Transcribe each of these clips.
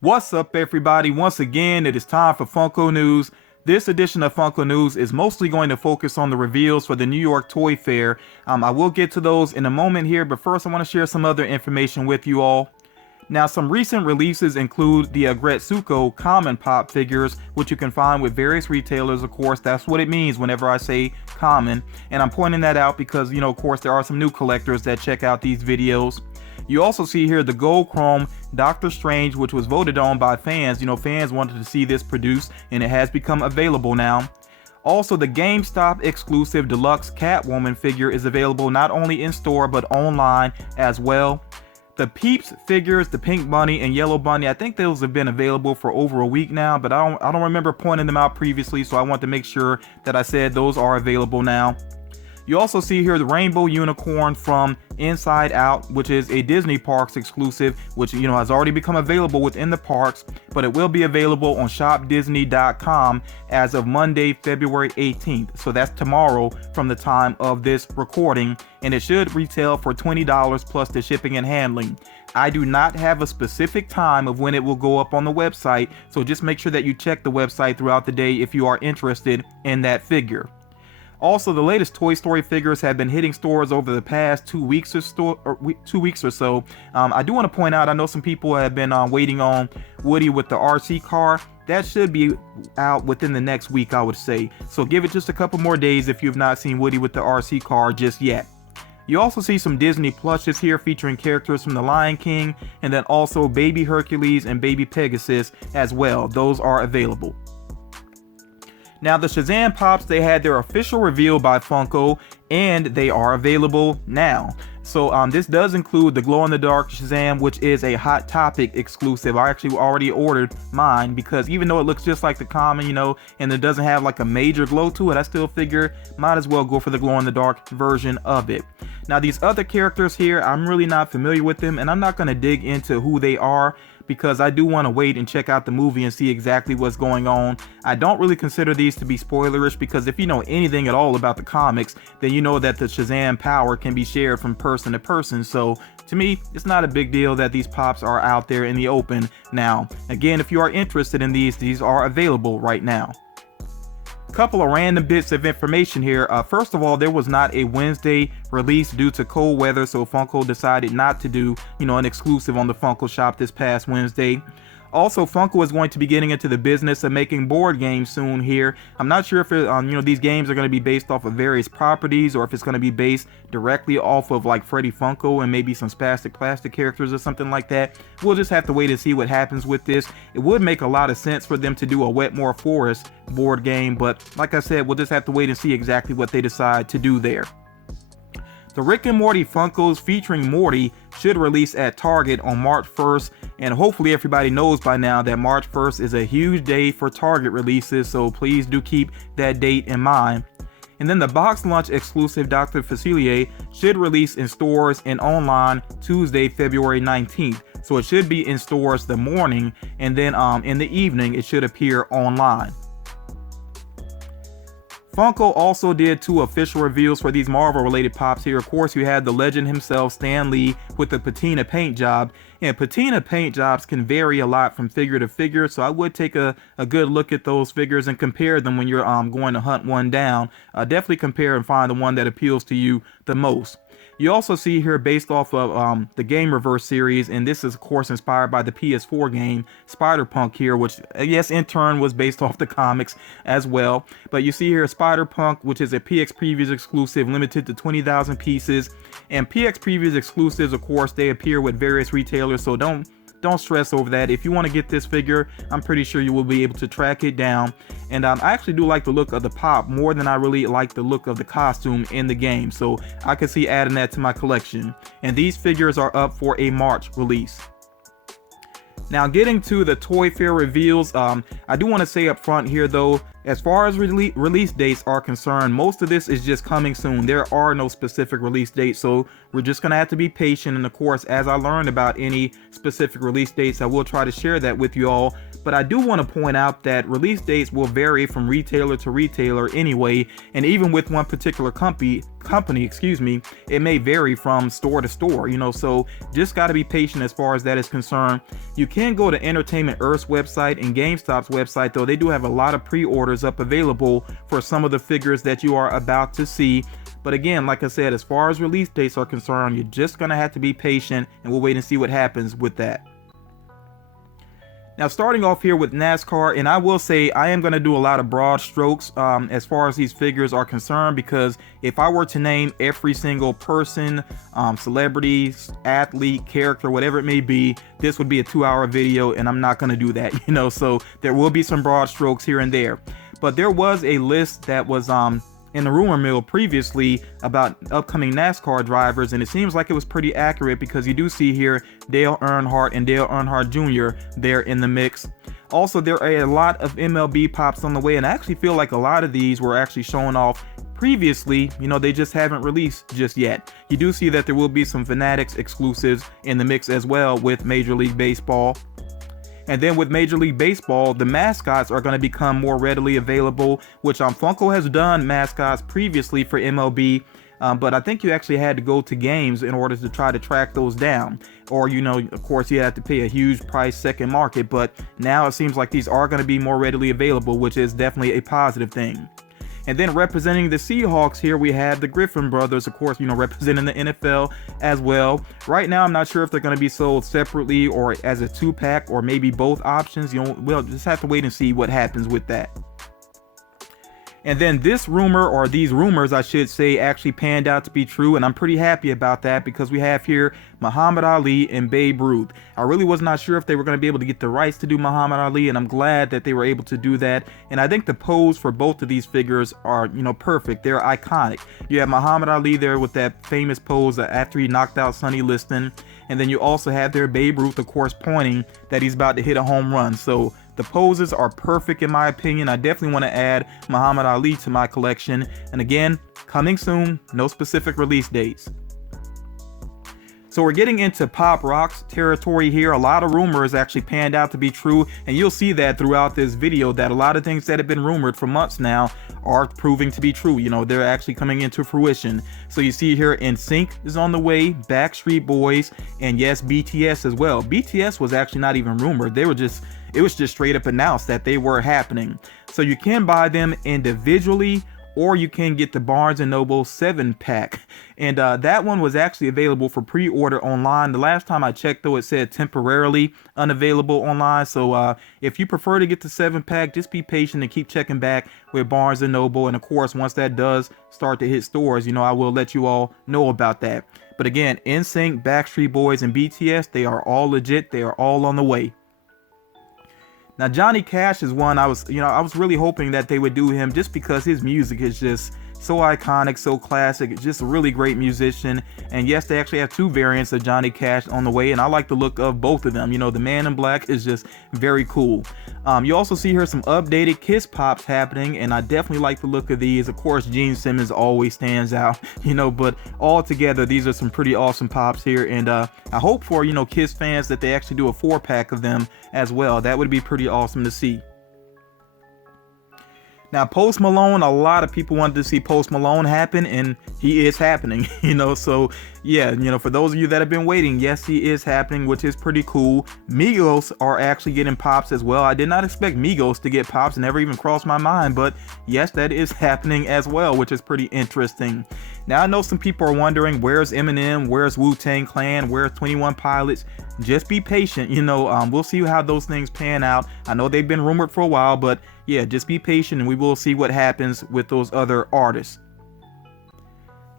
What's up, everybody? Once again, it is time for Funko News. This edition of Funko News is mostly going to focus on the reveals for the New York Toy Fair. I will get to those in a moment here, but first I want to share some other information with you all. Now, some recent releases include the Agretsuko Common Pop figures, which you can find with various retailers. Of course, that's what it means whenever I say common. And I'm pointing that out because, of course, there are some new collectors that check out these videos. You also see here the Gold Chrome Doctor Strange, which was voted on by fans. Fans wanted to see this produced, and it has become available now. Also, the GameStop exclusive deluxe Catwoman figure is available not only in store but online as well. The Peeps figures, the Pink Bunny and Yellow Bunny, I think those have been available for over a week now, but I don't remember pointing them out previously, so I want to make sure that I said those are available now. You also see here the Rainbow Unicorn from Inside Out, which is a Disney Parks exclusive, which has already become available within the parks, but it will be available on shopdisney.com as of Monday, February 18th. So that's tomorrow from the time of this recording, and it should retail for $20 plus the shipping and handling. I do not have a specific time of when it will go up on the website, so just make sure that you check the website throughout the day if you are interested in that figure. Also, the latest Toy Story figures have been hitting stores over the past 2 weeks or so. I do want to point out, I know some people have been waiting on Woody with the RC car. That should be out within the next week, I would say. So give it just a couple more days if you've not seen Woody with the RC car just yet. You also see some Disney plushes here featuring characters from The Lion King, and then also Baby Hercules and Baby Pegasus as well. Those are available. Now, the Shazam Pops, they had their official reveal by Funko, and they are available now. So this does include the glow-in-the-dark Shazam, which is a Hot Topic exclusive. I actually already ordered mine because even though it looks just like the common, and it doesn't have like a major glow to it, I still figure might as well go for the glow-in-the-dark version of it. Now, these other characters here, I'm really not familiar with them, and I'm not going to dig into who they are because I do want to wait and check out the movie and see exactly what's going on. I don't really consider these to be spoilerish because if you know anything at all about the comics, then you know that the Shazam power can be shared from person to person. So to me, it's not a big deal that these pops are out there in the open now. Again, if you are interested in these are available right now. Couple of random bits of information here. First of all, there was not a Wednesday release due to cold weather, so Funko decided not to do an exclusive on the Funko shop this past Wednesday. Also, Funko is going to be getting into the business of making board games soon here. I'm not sure if these games are going to be based off of various properties or if it's going to be based directly off of like Freddy Funko and maybe some spastic plastic characters or something like that. We'll just have to wait and see what happens with this. It would make a lot of sense for them to do a Wetmore Forest board game, but like I said, we'll just have to wait and see exactly what they decide to do there. The Rick and Morty Funkos featuring Morty should release at Target on March 1st, and hopefully everybody knows by now that March 1st is a huge day for Target releases, so please do keep that date in mind. And then the Box Lunch exclusive Dr. Facilier should release in stores and online Tuesday, February 19th. So it should be in stores the morning, and then in the evening it should appear online. Funko also did 2 official reveals for these Marvel related pops here. Of course, you had the legend himself, Stan Lee, with the patina paint job. And patina paint jobs can vary a lot from figure to figure, so I would take a good look at those figures and compare them when you're going to hunt one down. Definitely compare and find the one that appeals to you the most. You also see here based off of the Game Reverse series, and this is of course inspired by the PS4 game Spider-Punk here, which yes in turn was based off the comics as well. But you see here Spider-Punk, which is a PX Previews exclusive limited to 20,000 pieces. And PX Previews exclusives, of course, they appear with various retailers, so don't stress over that. If you want to get this figure, I'm pretty sure you will be able to track it down. And I actually do like the look of the pop more than I really like the look of the costume in the game, so I can see adding that to my collection. And these figures are up for a March release. Now, getting to the Toy Fair reveals, I do want to say up front here though, As far as release dates are concerned, most of this is just coming soon. There are no specific release dates, so we're just going to have to be patient. And of course, as I learn about any specific release dates, I will try to share that with you all. But I do want to point out that release dates will vary from retailer to retailer anyway, and even with one particular company, it may vary from store to store, so just got to be patient as far as that is concerned. You can go to Entertainment Earth's website and GameStop's website, though. They do have a lot of pre-orders up available for some of the figures that you are about to see. But again, like I said, as far as release dates are concerned, you're just going to have to be patient, and we'll wait and see what happens with that. Now, starting off here with NASCAR, and I will say I am going to do a lot of broad strokes as far as these figures are concerned, because if I were to name every single person, celebrity, athlete, character, whatever it may be, this would be a 2-hour video, and I'm not going to do that, so there will be some broad strokes here and there. But there was a list that was in the rumor mill previously about upcoming NASCAR drivers, and it seems like it was pretty accurate, because you do see here Dale Earnhardt and Dale Earnhardt Jr. there in the mix. Also, there are a lot of MLB pops on the way, and I actually feel like a lot of these were actually shown off previously, they just haven't released just yet. You do see that there will be some Fanatics exclusives in the mix as well with Major League Baseball. And then with Major League Baseball, the mascots are going to become more readily available, which Funko has done mascots previously for MLB, but I think you actually had to go to games in order to try to track those down. Or, of course, you had to pay a huge price second market, but now it seems like these are going to be more readily available, which is definitely a positive thing. And then representing the Seahawks here, we have the Griffin brothers, of course, representing the NFL as well. Right now, I'm not sure if they're going to be sold separately or as a 2-pack, or maybe both options. We'll just have to wait and see what happens with that. And then this rumor, or these rumors, I should say, actually panned out to be true, and I'm pretty happy about that, because we have here Muhammad Ali and Babe Ruth. I really was not sure if they were going to be able to get the rights to do Muhammad Ali, and I'm glad that they were able to do that. And I think the pose for both of these figures are, perfect. They're iconic. You have Muhammad Ali there with that famous pose after he knocked out Sonny Liston, and then you also have there Babe Ruth, of course, pointing that he's about to hit a home run. So the poses are perfect in my opinion. I definitely want to add Muhammad Ali to my collection. And again, coming soon, no specific release dates. So we're getting into Pop Rocks territory here. A lot of rumors actually panned out to be true, and you'll see that throughout this video, that a lot of things that have been rumored for months now are proving to be true. They're actually coming into fruition. So you see here NSYNC is on the way, Backstreet Boys, and yes, BTS as well. BTS was actually not even rumored. It was just straight up announced that they were happening. So you can buy them individually, or you can get the Barnes & Noble 7-pack. And that one was actually available for pre-order online. The last time I checked, though, it said temporarily unavailable online. So if you prefer to get the 7-pack, just be patient and keep checking back with Barnes & Noble. And of course, once that does start to hit stores, I will let you all know about that. But again, NSYNC, Backstreet Boys, and BTS, they are all legit. They are all on the way. Now, Johnny Cash is one I was really hoping that they would do him, just because his music is just so iconic, so classic, just a really great musician. And yes, they actually have 2 variants of Johnny Cash on the way, and I like the look of both of them. The Man in Black is just very cool. You also see here some updated Kiss Pops happening, and I definitely like the look of these. Of course, Gene Simmons always stands out, but all together, these are some pretty awesome pops here. And I hope for, Kiss fans that they actually do a 4-pack of them as well. That would be pretty awesome to see. Now, Post Malone, a lot of people wanted to see Post Malone happen, and he is happening, so yeah, for those of you that have been waiting, yes, he is happening, which is pretty cool. Migos are actually getting pops as well. I did not expect Migos to get pops, never even crossed my mind, but yes, that is happening as well, which is pretty interesting. Now, I know some people are wondering, where's Eminem, where's Wu-Tang Clan, where's 21 Pilots? Just be patient, we'll see how those things pan out. I know they've been rumored for a while, but yeah, just be patient and we will see what happens with those other artists.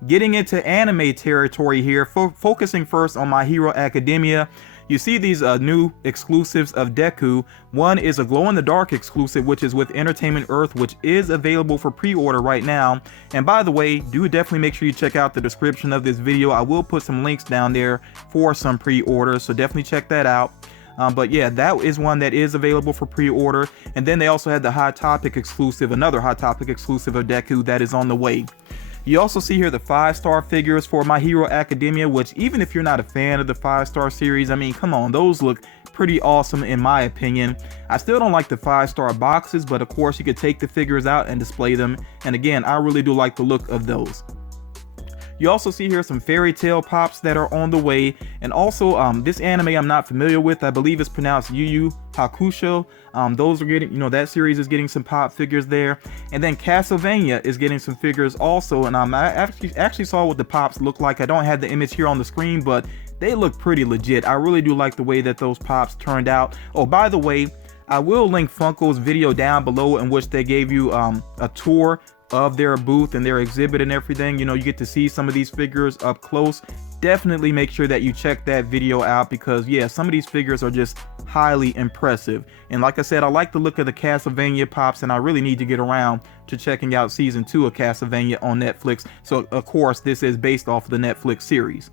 Getting into anime territory here, focusing first on My Hero Academia. You see these new exclusives of Deku. One is a glow-in-the-dark exclusive, which is with Entertainment Earth, which is available for pre-order right now. And by the way, do definitely make sure you check out the description of this video. I will put some links down there for some pre-orders, so definitely check that out. But yeah, that is one that is available for pre-order. And then they also had the Hot Topic exclusive, another Hot Topic exclusive of Deku that is on the way. You also see here the 5-star figures for My Hero Academia, which even if you're not a fan of the 5-star series, I mean, come on, those look pretty awesome in my opinion. I still don't like the 5-star boxes, but of course you could take the figures out and display them. And again, I really do like the look of those. You also see here some fairy tale pops that are on the way, and also this anime I'm not familiar with. I believe it's pronounced Yu Yu Hakusho. Those are getting, that series is getting some pop figures there, and then Castlevania is getting some figures also. And I actually saw what the pops look like. I don't have the image here on the screen, but they look pretty legit. I really do like the way that those pops turned out. Oh, by the way, I will link Funko's video down below in which they gave you a tour of their booth and their exhibit and everything. You get to see some of these figures up close. Definitely make sure that you check that video out, because yeah, some of these figures are just highly impressive. And like I said, I like the look of the Castlevania pops, and I really need to get around to checking out season 2 of Castlevania on Netflix. So of course this is based off of the Netflix series.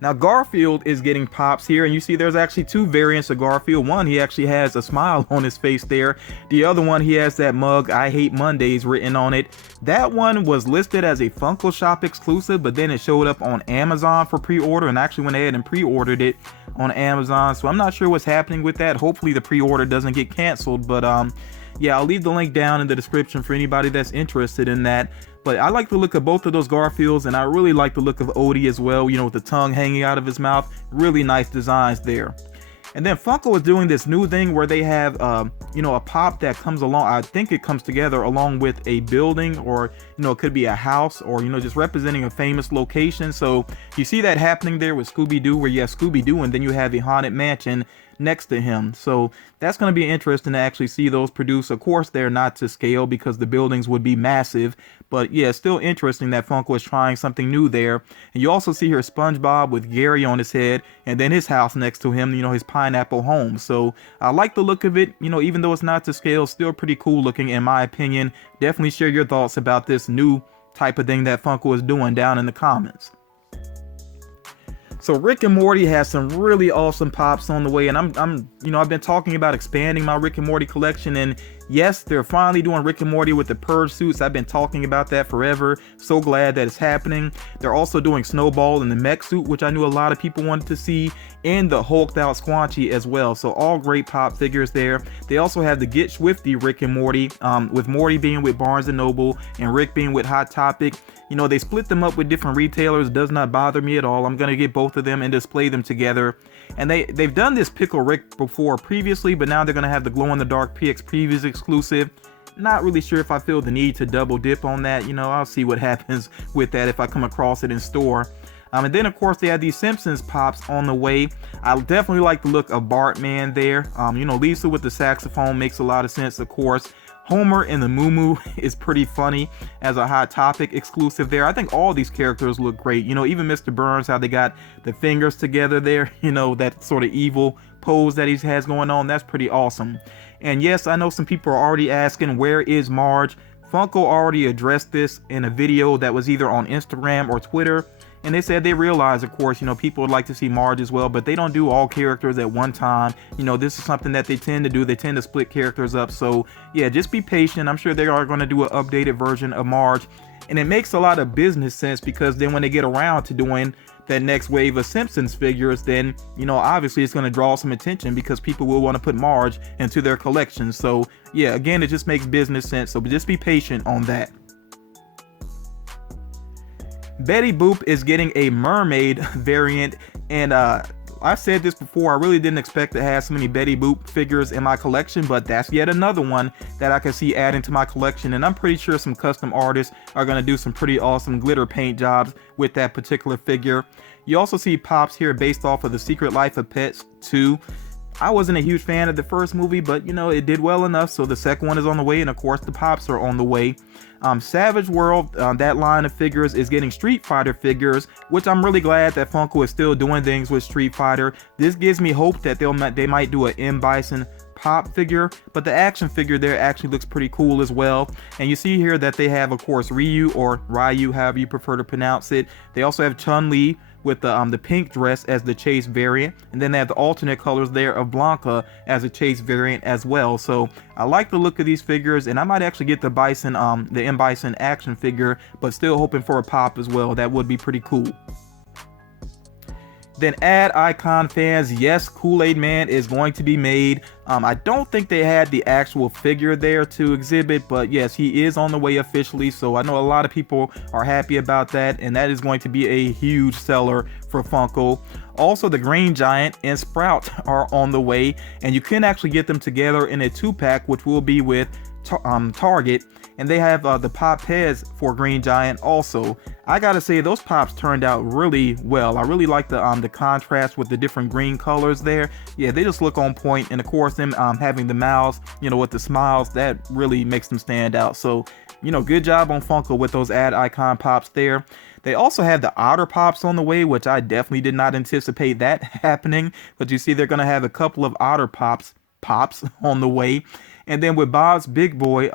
Now Garfield is getting pops here, and you see there's actually 2 variants of Garfield. One, he actually has a smile on his face there. The other one, he has that mug, "I hate Mondays," written on it. That one was listed as a Funko Shop exclusive, but then it showed up on Amazon for pre-order, and actually went ahead and pre-ordered it on Amazon. So I'm not sure what's happening with that. Hopefully the pre-order doesn't get canceled, but yeah, I'll leave the link down in the description for anybody that's interested in that. But I like the look of both of those Garfields, and I really like the look of Odie as well, with the tongue hanging out of his mouth. Really nice designs there. And then Funko is doing this new thing where they have, a pop that comes along. I think it comes together along with a building, or, it could be a house, or, just representing a famous location. So you see that happening there with Scooby-Doo, where you have Scooby-Doo and then you have the Haunted Mansion next to him. So that's going to be interesting to actually see those produced. Of course, they're not to scale because the buildings would be massive, but yeah, still interesting that Funko is trying something new there. And you also see here SpongeBob with Gary on his head, and then his house next to him, his pineapple home. So I like the look of it, even though it's not to scale, still pretty cool looking in my opinion. Definitely share your thoughts about this new type of thing that Funko is doing down in the comments. So Rick and Morty has some really awesome pops on the way, and I've been talking about expanding my Rick and Morty collection, and yes, they're finally doing Rick and Morty with the purge suits. I've been talking about that forever. So glad that it's happening. They're also doing Snowball in the mech suit, which I knew a lot of people wanted to see, and the hulked out Squanchy as well. So all great pop figures there. They also have the Get Swifty Rick and Morty, with Morty being with Barnes & Noble and Rick being with Hot Topic. They split them up with different retailers. Does not bother me at all. I'm going to get both of them and display them together. And they've done this Pickle Rick before previously, but now they're going to have the Glow in the Dark PX Previews exclusive. Not really sure if I feel the need to double dip on that. I'll see what happens with that if I come across it in store. And then of course they have these Simpsons pops on the way. I definitely like the look of Bartman there. Lisa with the saxophone makes a lot of sense, of course. Homer in the Moo is pretty funny as a Hot Topic exclusive there. I think all these characters look great. Even Mr. Burns, how they got the fingers together there, that sort of evil pose that he has going on. That's pretty awesome. And yes, I know some people are already asking, where is Marge? Funko already addressed this in a video that was either on Instagram or Twitter. And they said they realize, of course, people would like to see Marge as well, but they don't do all characters at one time. This is something that they tend to do. They tend to split characters up. So yeah, just be patient. I'm sure they are going to do an updated version of Marge. And it makes a lot of business sense, because then when they get around to doing that next wave of Simpsons figures, then, obviously it's going to draw some attention, because people will want to put Marge into their collection. So yeah, again, it just makes business sense. So just be patient on that. Betty Boop is getting a mermaid variant, and I said this before, I really didn't expect to have so many Betty Boop figures in my collection, but that's yet another one that I can see adding to my collection, and I'm pretty sure some custom artists are going to do some pretty awesome glitter paint jobs with that particular figure. You also see pops here based off of The Secret Life of Pets 2. I wasn't a huge fan of the first movie, but it did well enough, so the second one is on the way, and of course the pops are on the way. Savage World, that line of figures is getting Street Fighter figures, which I'm really glad that Funko is still doing things with Street Fighter. This gives me hope that they might do an M. Bison pop figure, but the action figure there actually looks pretty cool as well. And you see here that they have, of course, Ryu, or Ryu, however you prefer to pronounce it. They also have Chun-Li with the pink dress as the Chase variant, and then they have the alternate colors there of Blanca as a Chase variant as well. So I like the look of these figures, and I might actually get the Bison, the M Bison action figure, but still hoping for a pop as well. That would be pretty cool. Then Ad Icon fans, yes, KoolAid Man is going to be made. I don't think they had the actual figure there to exhibit, but yes, he is on the way officially, so I know a lot of people are happy about that, and that is going to be a huge seller for Funko. Also, the Green Giant and Sprout are on the way, and you can actually get them together in a 2-pack, which will be with Target, and they have the pop heads for Green Giant also. I gotta say, those pops turned out really well. I really like the contrast with the different green colors there. Yeah, they just look on point, and of course them having the mouths, you know, with the smiles, that really makes them stand out. So, you know, good job on Funko with those Ad Icon pops there. They also have the Otter Pops on the way, which I definitely did not anticipate that happening, but you see they're gonna have a couple of Otter Pops on the way. And then with Bob's Big Boy,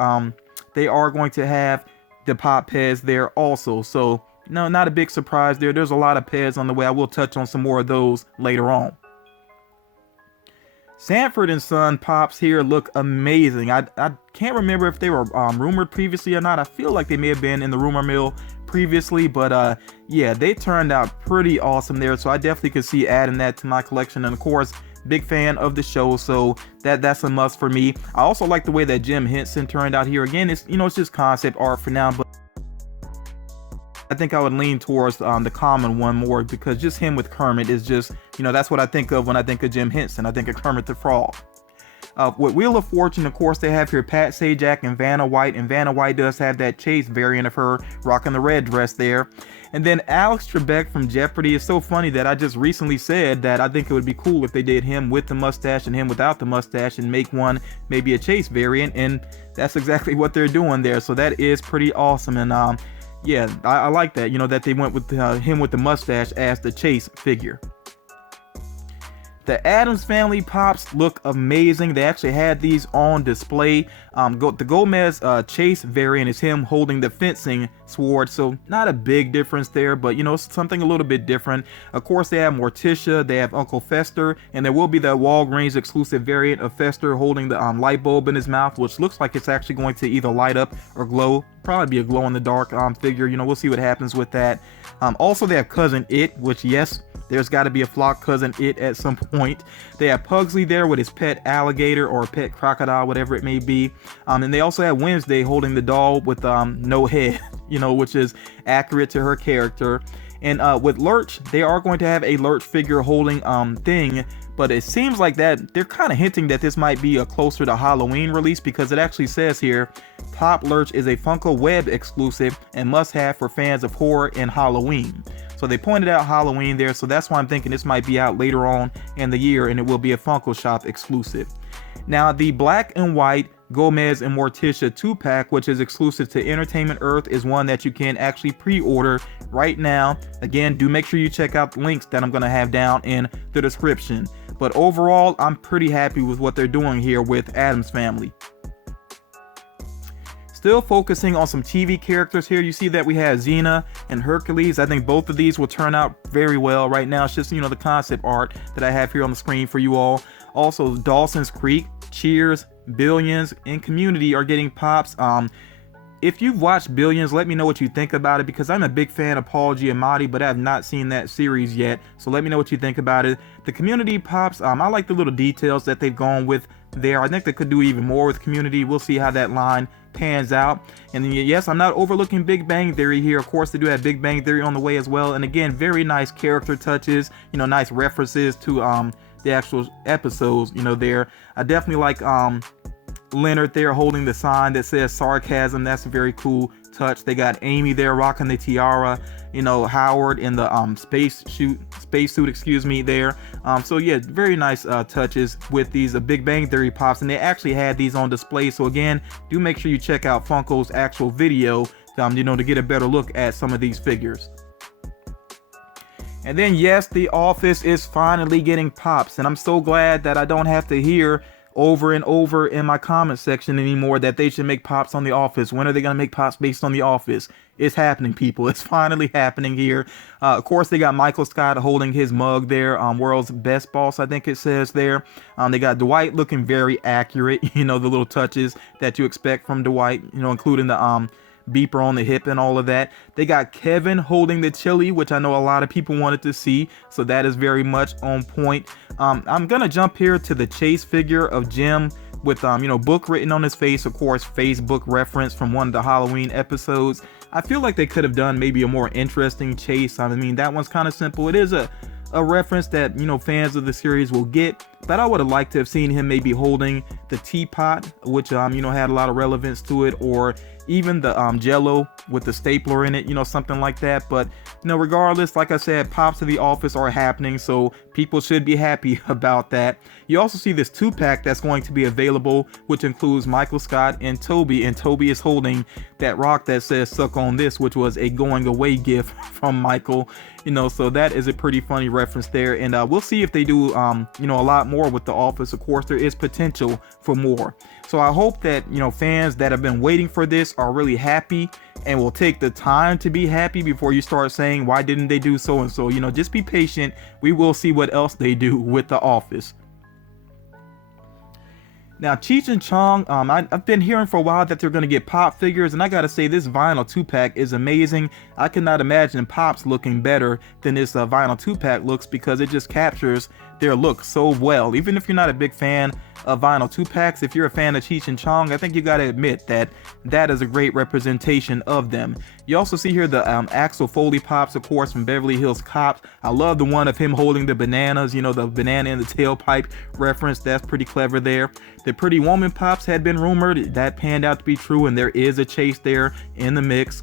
they are going to have the pop Pez there also. So no, not a big surprise there. There's a lot of Pez on the way. I will touch on some more of those later on. Sanford and Son pops here look amazing. I can't remember if they were rumored previously or not. I feel like they may have been in the rumor mill previously, but yeah, they turned out pretty awesome there. So I definitely could see adding that to my collection. And of course, big fan of the show, so that's a must for me. I also like the way that Jim Henson turned out here. Again, it's, you know, it's just concept art for now, but I think I would lean towards the common one more, because just him with Kermit is just, you know, that's what I think of when I think of Jim Henson. I think of Kermit the Frog. With Wheel of Fortune, of course, they have here Pat Sajak and Vanna White, and Vanna White does have that Chase variant of her rocking the red dress there. And then Alex Trebek from Jeopardy. Is so funny that I just recently said that I think it would be cool if they did him with the mustache and him without the mustache and make one maybe a Chase variant, and that's exactly what they're doing there. So that is pretty awesome, and yeah, I like that, you know, that they went with him with the mustache as the Chase figure. The Addams Family pops look amazing. They actually had these on display. The Gomez Chase variant is him holding the fencing sword, so not a big difference there, but you know, something a little bit different. Of course, they have Morticia, they have Uncle Fester, and there will be the Walgreens exclusive variant of Fester holding the light bulb in his mouth, which looks like it's actually going to either light up or glow. Probably be a glow in the dark figure. You know, we'll see what happens with that. Also, they have Cousin It, which, yes, there's got to be a flock Cousin It at some point. They have Pugsley there with his pet alligator or pet crocodile, whatever it may be. And they also have Wednesday holding the doll with no head, you know, which is accurate to her character. And with Lurch, they are going to have a Lurch figure holding Thing, but it seems like that they're kind of hinting that this might be a closer to Halloween release, because it actually says here, Top Lurch is a Funko Web exclusive and must have for fans of horror and Halloween. So they pointed out Halloween there, so that's why I'm thinking this might be out later on in the year, and it will be a Funko Shop exclusive. Now, the black and white Gomez and Morticia 2-pack, which is exclusive to Entertainment Earth, is one that you can actually pre-order right now. Again, do make sure you check out the links that I'm going to have down in the description. But overall, I'm pretty happy with what they're doing here with Addams Family. Still focusing on some TV characters here. You see that we have Xena and Hercules. I think both of these will turn out very well. Right now, it's just, you know, the concept art that I have here on the screen for you all. Also, Dawson's Creek, Cheers, Billions, and Community are getting pops. If you've watched Billions, let me know what you think about it, because I'm a big fan of Paul Giamatti, but I have not seen that series yet. So let me know what you think about it. The Community pops, I like the little details that they've gone with there. I think they could do even more with Community. We'll see how that line pans out. And then, yes, I'm not overlooking Big Bang Theory here. Of course, they do have Big Bang Theory on the way as well. And again, very nice character touches, you know, nice references to the actual episodes, you know, there. I definitely like Leonard there holding the sign that says sarcasm. That's a very cool touch. They got Amy there rocking the tiara, you know, Howard in the spacesuit, excuse me, there. So yeah, very nice touches with these Big Bang Theory pops, and they actually had these on display. So again, do make sure you check out Funko's actual video, you know, to get a better look at some of these figures. And then, yes, The Office is finally getting pops, and I'm so glad that I don't have to hear over and over in my comment section anymore that they should make Pops on The Office. When are they going to make Pops based on The Office? It's happening, people. It's finally happening here. Of course, they got Michael Scott holding his mug there. World's best boss, I think it says there. They got Dwight looking very accurate. You know, the little touches that you expect from Dwight, you know, including the beeper on the hip and all of that. They got Kevin holding the chili, which I know a lot of people wanted to see, so that is very much on point. I'm gonna jump here to the Chase figure of Jim with you know, book written on his face, of course, Facebook reference from one of the Halloween episodes. I feel like they could have done maybe a more interesting Chase. I mean, that one's kind of simple. It is a reference that, you know, fans of the series will get, but I would have liked to have seen him maybe holding the teapot, which you know, had a lot of relevance to it, or even the Jello with the stapler in it, you know, something like that. But you know, regardless, like I said, Pops of The Office are happening, so people should be happy about that. You also see this 2-pack that's going to be available, which includes Michael Scott and Toby is holding that rock that says "suck on this," which was a going away gift from Michael, you know, so that is a pretty funny reference there. And we'll see if they do you know, a lot more with The Office. Of course, there is potential for more, so I hope that, you know, fans that have been waiting for this are really happy and will take the time to be happy before you start saying, why didn't they do so and so? You know, just be patient. We will see what else they do with The Office. Now, Cheech and Chong, I've been hearing for a while that they're going to get Pop figures, and I gotta say, this vinyl 2-pack is amazing. I cannot imagine Pops looking better than this vinyl 2-pack looks, because it just captures their look so well. Even if you're not a big fan of vinyl 2-packs, if you're a fan of Cheech and Chong, I think you gotta admit that that is a great representation of them. You also see here the Axel Foley Pops, of course, from Beverly Hills Cops. I love the one of him holding the bananas, you know, the banana in the tailpipe reference. That's pretty clever there. The Pretty Woman Pops had been rumored. That panned out to be true, and there is a Chase there in the mix.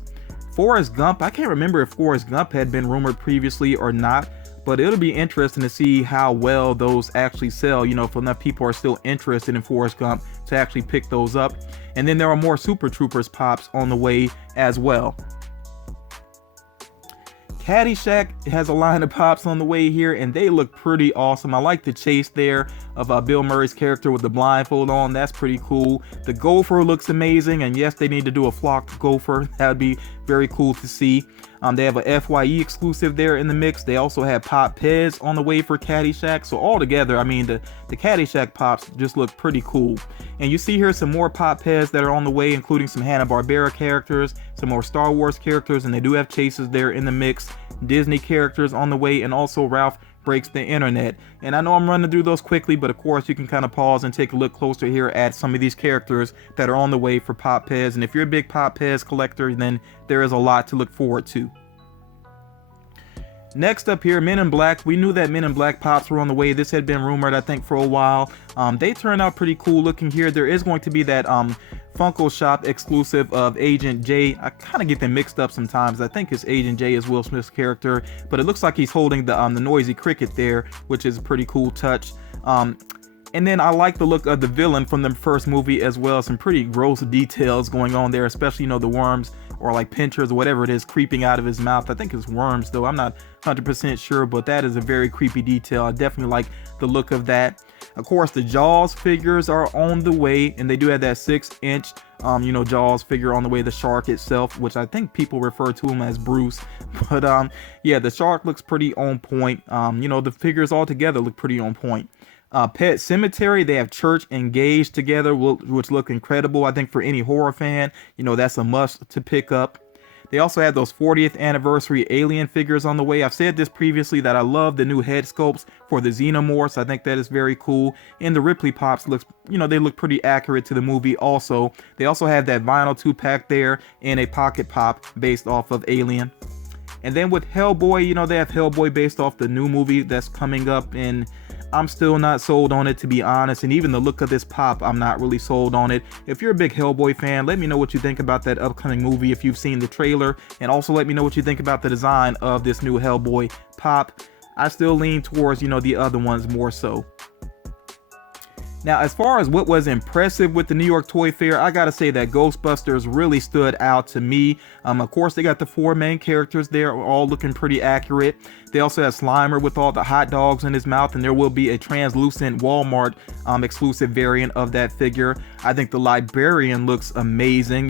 Forrest Gump, I can't remember if Forrest Gump had been rumored previously or not, but it'll be interesting to see how well those actually sell, you know, if enough people are still interested in Forrest Gump to actually pick those up. And then there are more Super Troopers Pops on the way as well. Caddyshack has a line of Pops on the way here, and they look pretty awesome. I like the Chase there of Bill Murray's character with the blindfold on. That's pretty cool. The Gopher looks amazing, and yes, they need to do a flocked Gopher. That would be very cool to see. They have a FYE exclusive there in the mix. They also have Pop Pez on the way for Caddyshack. So all together, I mean, the Caddyshack Pops just look pretty cool. And you see here some more Pop Pez that are on the way, including some Hanna-Barbera characters, some more Star Wars characters, and they do have Chases there in the mix. Disney characters on the way, and also Ralph Breaks the Internet. And I know I'm running through those quickly, but of course you can kind of pause and take a look closer here at some of these characters that are on the way for Pop Pez. And if you're a big Pop Pez collector, then there is a lot to look forward to. Next up here, Men in Black. We knew that Men in Black Pops were on the way. This had been rumored, I think, for a while. They turned out pretty cool looking here. There is going to be that Funko Shop exclusive of Agent J. I kind of get them mixed up sometimes. I think it's Agent J is Will Smith's character, but it looks like he's holding the noisy cricket there, which is a pretty cool touch. And then I like the look of the villain from the first movie as well. Some pretty gross details going on there, especially, you know, the worms or like pinchers or whatever it is creeping out of his mouth. I think it's worms though. I'm not 100% sure, but that is a very creepy detail. I definitely like the look of that. Of course, the Jaws figures are on the way, and they do have that 6-inch you know, Jaws figure on the way, the shark itself, which I think people refer to him as Bruce. But yeah, the shark looks pretty on point. You know, the figures all together look pretty on point. Pet Cemetery, they have Church Engaged together, which look incredible. I think for any horror fan, you know, that's a must to pick up. They also have those 40th anniversary Alien figures on the way. I've said this previously that I love the new head sculpts for the Xenomorphs. I think that is very cool. And the Ripley Pops looks, you know, they look pretty accurate to the movie also. They also have that vinyl 2-pack there and a pocket pop based off of Alien. And then with Hellboy, you know, they have Hellboy based off the new movie that's coming up, and I'm still not sold on it, to be honest. And even the look of this pop, I'm not really sold on it. If you're a big Hellboy fan, let me know what you think about that upcoming movie if you've seen the trailer, and also let me know what you think about the design of this new Hellboy pop. I still lean towards, you know, the other ones more so. Now, as far as what was impressive with the New York Toy Fair, I gotta say that Ghostbusters really stood out to me. Of course, they got the 4 main characters there, all looking pretty accurate. They also have Slimer with all the hot dogs in his mouth, and there will be a translucent Walmart exclusive variant of that figure. I think the librarian looks amazing,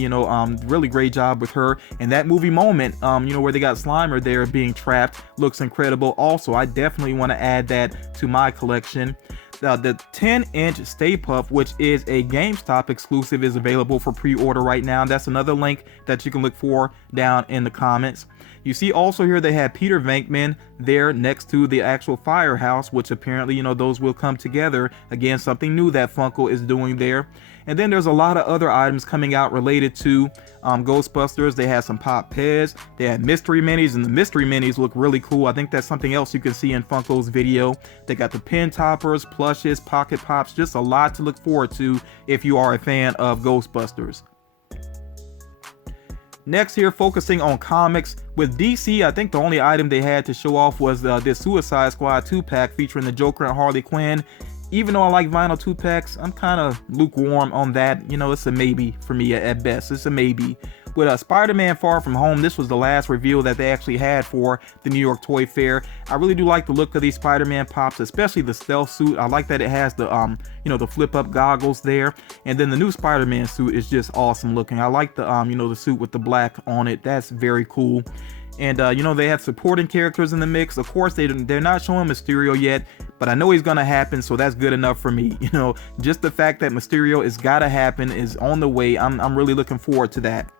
really great job with her. And that movie moment, where they got Slimer there being trapped, looks incredible. Also, I definitely want to add that to my collection. The 10-inch Stay Puft, which is a GameStop exclusive, is available for pre-order right now. That's another link that you can look for down in the comments. You see also here they have Peter Venkman there next to the actual firehouse, which apparently, those will come together. Again, something new that Funko is doing there. And then there's a lot of other items coming out related to Ghostbusters. They have some Pop Pez, they have mystery minis, and the mystery minis look really cool. I think that's something else you can see in Funko's video. They got the pin toppers, plushes, pocket pops, just a lot to look forward to if you are a fan of Ghostbusters. Next here, focusing on comics. With DC, I think the only item they had to show off was this Suicide Squad 2-pack featuring the Joker and Harley Quinn. Even though I like vinyl 2-packs, I'm kind of lukewarm on that. It's a maybe for me at best. It's a maybe. With Spider-Man Far From Home, this was the last reveal that they actually had for the New York Toy Fair. I really do like the look of these Spider-Man Pops, especially the stealth suit. I like that it has the the flip-up goggles there, and then the new Spider-Man suit is just awesome looking. I like the the suit with the black on it. That's very cool. And they have supporting characters in the mix. Of course, they're not showing Mysterio yet, but I know he's gonna happen, so that's good enough for me. Just the fact that Mysterio is gotta happen, is on the way. I'm really looking forward to that.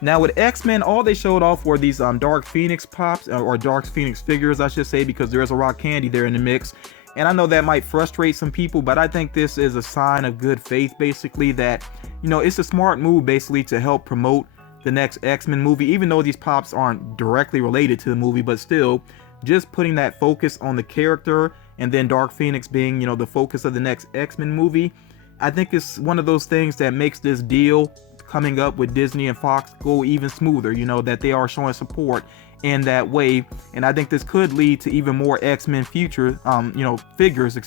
Now with X-Men, all they showed off were these Dark Phoenix Pops, or Dark Phoenix figures, I should say, because there's a rock candy there in the mix. And I know that might frustrate some people, but I think this is a sign of good faith, basically, that it's a smart move basically to help promote the next X-Men movie, even though these Pops aren't directly related to the movie, but still, just putting that focus on the character, and then Dark Phoenix being the focus of the next X-Men movie. I think it's one of those things that makes this deal coming up with Disney and Fox go even smoother, that they are showing support in that way. And I think this could lead to even more X-Men future figures,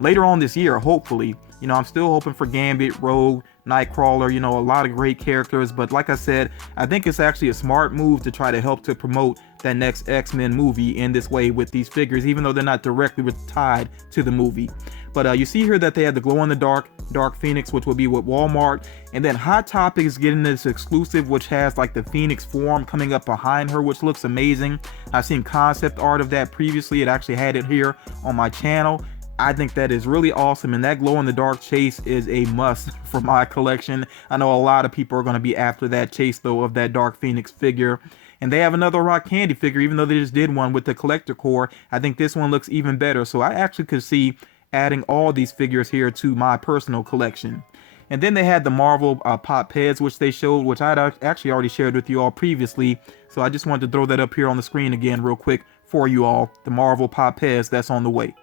later on this year, hopefully. I'm still hoping for Gambit, Rogue, Nightcrawler, a lot of great characters. But like I said, I think it's actually a smart move to try to help to promote that next X-Men movie in this way with these figures, even though they're not directly tied to the movie. But you see here that they had the glow-in-the-dark Dark Phoenix, which will be with Walmart. And then Hot Topic is getting this exclusive, which has like the Phoenix form coming up behind her, which looks amazing. I've seen concept art of that previously. It actually had it here on my channel. I think that is really awesome, and that glow-in-the-dark chase is a must for my collection. I know a lot of people are going to be after that chase, though, of that Dark Phoenix figure. And they have another Rock Candy figure, even though they just did one with the collector core. I think this one looks even better, so I actually could see adding all these figures here to my personal collection. And then they had the Marvel Pop Peds, which they showed, which I'd actually already shared with you all previously. So I just wanted to throw that up here on the screen again real quick for you all. The Marvel Pop Peds, that's on the way.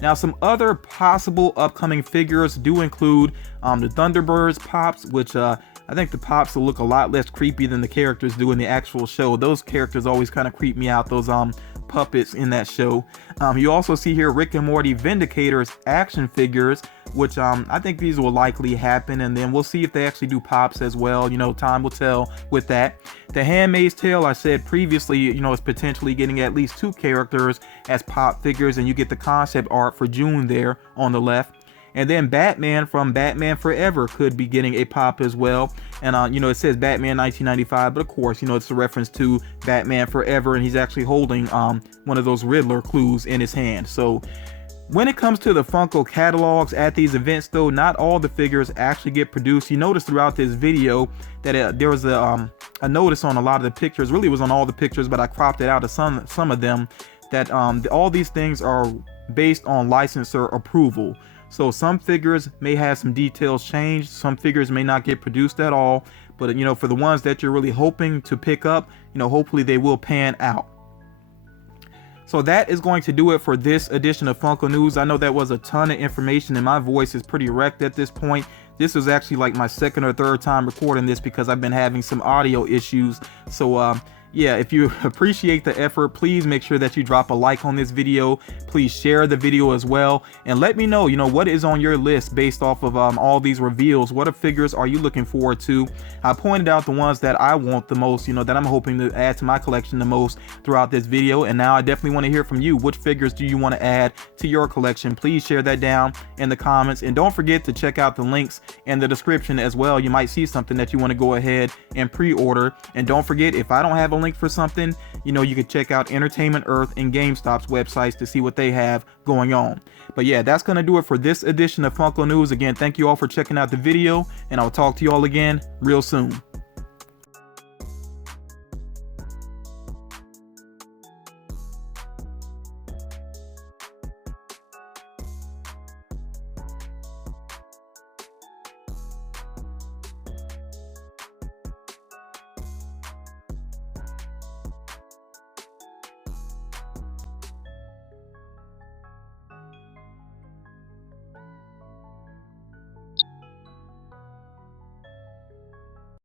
Now, some other possible upcoming figures do include the Thunderbirds Pops, which I think the Pops will look a lot less creepy than the characters do in the actual show. Those characters always kind of creep me out, those puppets in that show. You also see here Rick and Morty Vindicators action figures, which I think these will likely happen, and then we'll see if they actually do Pops as well. Time will tell with that. The Handmaid's Tale, I said previously, is potentially getting at least 2 characters as Pop figures, and you get the concept art for June there on the left. And then Batman from Batman Forever could be getting a Pop as well. And, it says Batman 1995, but of course, it's a reference to Batman Forever, and he's actually holding one of those Riddler clues in his hand. So when it comes to the Funko catalogs at these events, though, not all the figures actually get produced. You notice throughout this video that there was a notice on a lot of the pictures. Really, it was on all the pictures, but I cropped it out of some of them, that all these things are based on licensor approval. So some figures may have some details changed, some figures may not get produced at all, but for the ones that you're really hoping to pick up, hopefully they will pan out. So that is going to do it for this edition of Funko News. I know that was a ton of information, and my voice is pretty wrecked at this point. This was actually like my second or third time recording this because I've been having some audio issues. So yeah, if you appreciate the effort, please make sure that you drop a like on this video. Please share the video as well, and let me know, what is on your list based off of all these reveals. What figures are you looking forward to? I pointed out the ones that I want the most, that I'm hoping to add to my collection the most throughout this video. And now I definitely want to hear from you. Which figures do you want to add to your collection? Please share that down in the comments, and don't forget to check out the links in the description as well. You might see something that you want to go ahead and pre-order. And don't forget, if I don't have a link for something, you can check out Entertainment Earth and GameStop's websites to see what they have going on. But yeah, that's gonna do it for this edition of Funko News. Again, thank you all for checking out the video, and I'll talk to you all again real soon.